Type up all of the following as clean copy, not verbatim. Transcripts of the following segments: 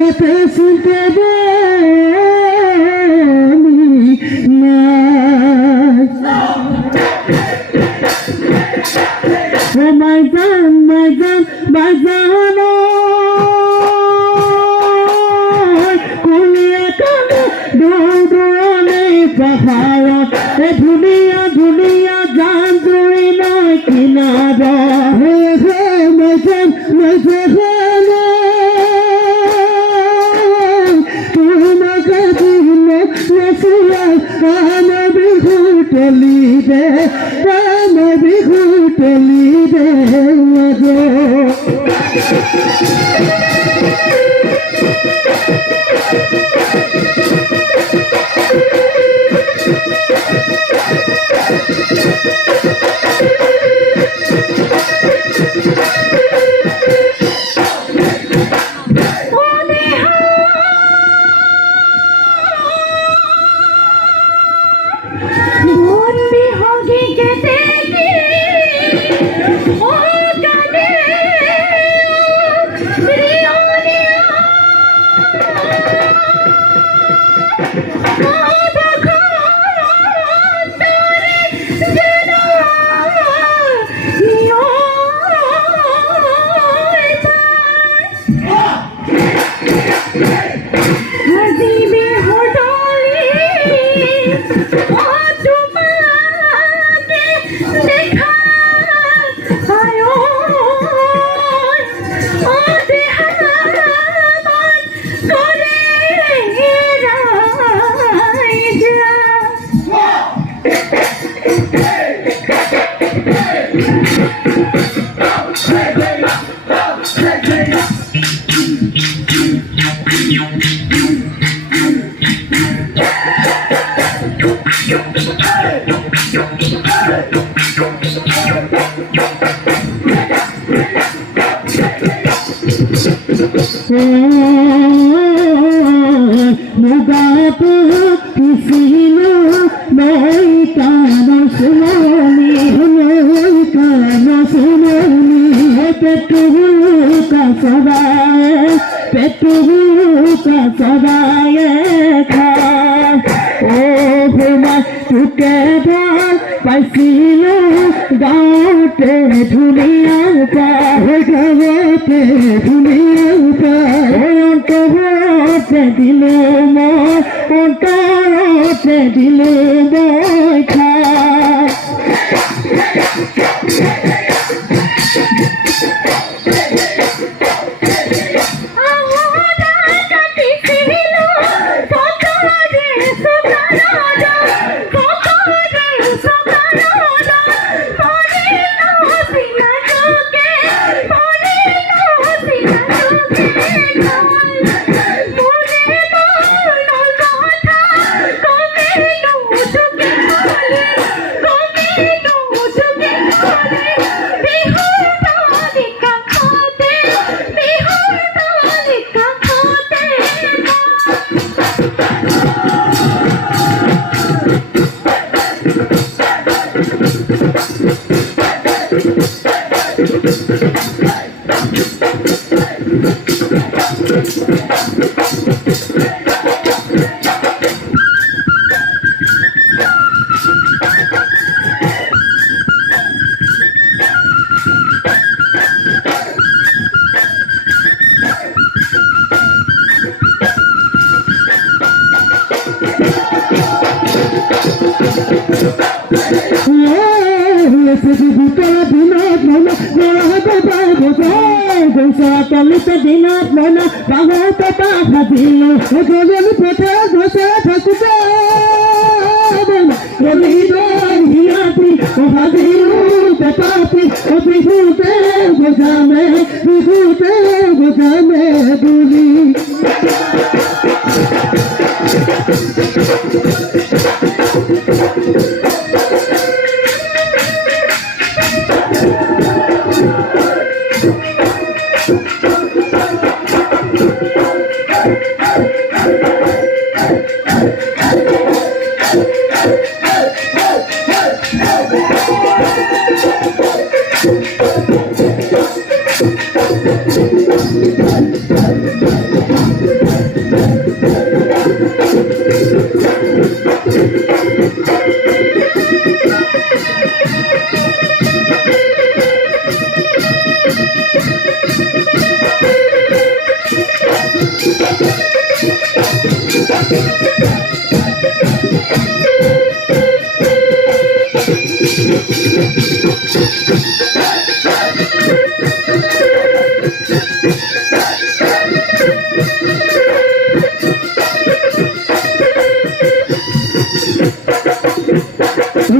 শুনতে মাইজান মাইজান বাজানো কুলিয়ে কানে দৌড়নে পাহাড়ত ধুনিয়া ধুনিয়া জান জুড়ি নয় কিনারা মাইজান মাইজান তোমাকে দিল আমার বিহু টলি দে আমার বিহু টলি দে মুগাতো কিসিনো নই কানো সুনামি নই কানো সুনামি পেটুহু কা সদায়ে খা ও ভুমা টুকে ভাল পাইছিলো গাঁৱতে ধুনীয়া গাঁৱতে ধুনীয়া অন্তৰতে দিলো মই অন্তৰতে দিলো মই খা দিনত মন বাহত ভাবিলো গজল পথে বসে থাকতে হিয়াতি ভাবিলো বেপাতি বিহুতে গোজামে বুলি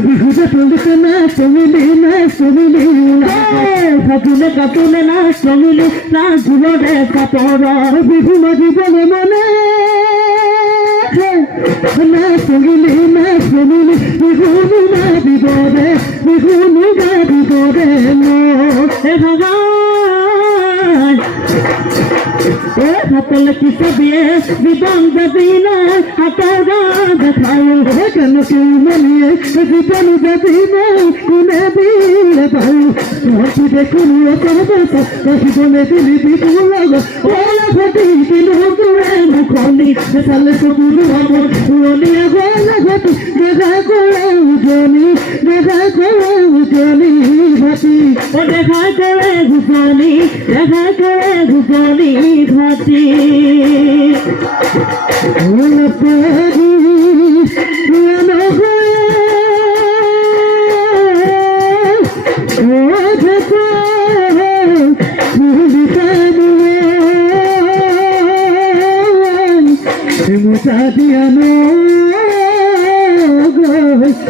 বিহুতে চলিতে না চলিলি না চলিলি থাকিলে কাটিলে না চলিলি না জীবনে কাপড় বিহু জীবনে মনে না চলিলি না চলিলি বিহু না বিবরে বিহু না বিবরে হে ভগবান এ হাতলে কি সবিয়ে জীবন যাবি না হাতের দেখাই কেন কেউ মানিয়ে জীবন যাবি না কোনে দিলে ভাই তোমাকে দেখুন জীবনে দিলি বিহু লাগো ওলা ঘটি দিল তুলে মুখনি সালে সবুজ হব পুরনিয়া গোলা ঘটি দেখা করে উজনি ঘটি ও দেখা করে ঘুজনি ঘটি ওলা পারি Mutadiano go,